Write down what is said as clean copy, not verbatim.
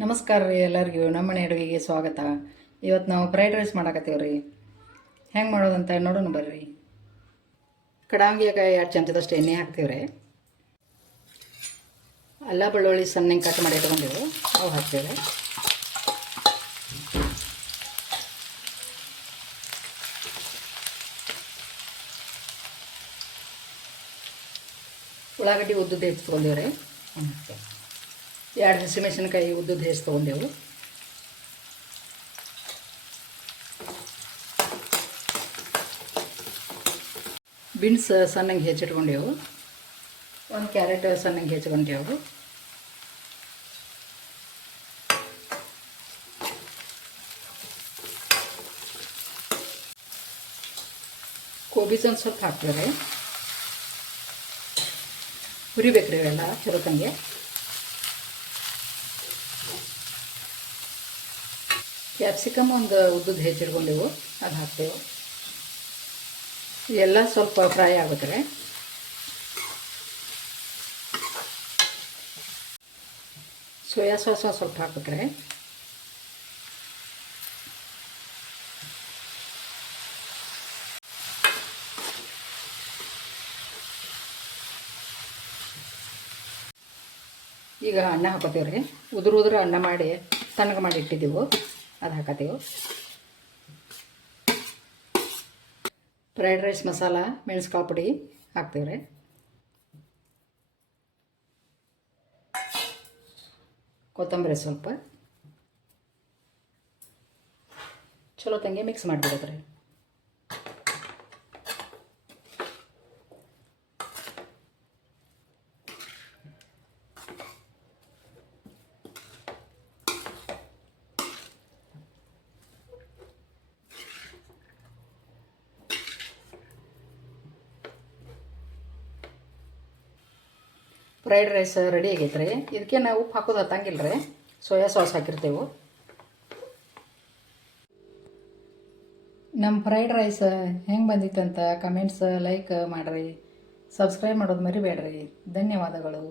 ನಮಸ್ಕಾರ ರೀ ಎಲ್ಲರಿಗೂ ನಮ್ಮ ಮನೆ ಅಡುಗೆಗೆ ಸ್ವಾಗತ. ಇವತ್ತು ನಾವು ಫ್ರೈಡ್ ರೈಸ್ ಮಾಡಕತ್ತೀವಿ ರೀ. ಹೆಂಗೆ ಮಾಡೋದಂತ ನೋಡೋಣ ಬರ್ರಿ. ಕಡಾವಿಗೆ 2 ಚಮಚದಷ್ಟು ಎಣ್ಣೆ ಹಾಕ್ತೀವಿ ರೀ. ಅಲ್ಲ ಬೆಳ್ಳುಳ್ಳಿ ಸಣ್ಣಗೆ ಕಟ್ ಮಾಡಿ ಇಟ್ಕೊಂಡೆವು, ಅವು ಹಾಕ್ತೀವಿ. ಉಳ್ಳಾಗಡ್ಡಿ ಉದ್ದುದ್ದು ಹೆಚ್ಚಿಟ್ಕೊಂಡೇವು ರೀ. 2 ಹಸಿಮೆಣಸಿನಕಾಯಿ ಉದ್ದುದ್ದು ಹೆಚ್ಚಿ ತೊಗೊಂಡೆವು. ಬೀನ್ಸ್ ಸಣ್ಣಗೆ ಹೆಚ್ಚಿಟ್ಕೊಂಡೆವು. 1 ಕ್ಯಾರೆಟ್ ಸಣ್ಣಗೆ ಹೆಚ್ಚಿಕೊಂಡೆವು. ಕೋಬೀಸ್ ಒಂದು ಸ್ವಲ್ಪ ಹಾಕ್ತಾರೆ. ಹುರಿಬೇಕ್ರಿ ಇವೆಲ್ಲ ಚಲೋತಂಗೆ. ಕ್ಯಾಪ್ಸಿಕಮ್ ಒಂದು ಉದ್ದುದ್ದು ಹೆಚ್ಚಿಟ್ಕೊಂಡೆವು, ಅದು ಹಾಕ್ತೇವೆ. ಎಲ್ಲ ಸ್ವಲ್ಪ ಫ್ರೈ ಆಗುತ್ತೆ. ಸೋಯಾ ಸಾಸ್ ಸ್ವಲ್ಪ ಹಾಕ್ಬೇಕ್ರೆ. ಈಗ ಅನ್ನ ಹಾಕೋತೀವಿ ರೀ. ಉದುರು ಅನ್ನ ಮಾಡಿ ತಣ್ಣಗೆ ಮಾಡಿ ಇಟ್ಟಿದ್ದೆವು, ಅದು ಹಾಕತ್ತೀವಿ. ಫ್ರೈಡ್ ರೈಸ್ ಮಸಾಲ ಮೆಣಸ್ಕಾಳು ಪುಡಿ ಹಾಕ್ತೀವಿ ರೀ. ಕೊತ್ತಂಬರಿ ಸ್ವಲ್ಪ ಚಲೋ ತಂಗೆ ಮಿಕ್ಸ್ ಮಾಡಿಬಿಡೋದ್ರಿ. ಫ್ರೈಡ್ ರೈಸ್ ರೆಡಿ ಆಗೈತೆ ರೀ. ಇದಕ್ಕೆ ನಾವು ಉಪ್ಪು ಹಾಕೋದು ಹತ್ತಂಗಿಲ್ಲ ರೀ, ಸೋಯಾ ಸಾಸ್ ಹಾಕಿರ್ತೇವೆ. ನಮ್ಮ ಫ್ರೈಡ್ ರೈಸ್ ಹೆಂಗೆ ಬಂದಿತ್ತಂತ ಕಮೆಂಟ್ಸ್ ಲೈಕ್ ಮಾಡಿರಿ, ಸಬ್ಸ್ಕ್ರೈಬ್ ಮಾಡೋದು ಮರಿಬೇಡ್ರಿ. ಧನ್ಯವಾದಗಳು.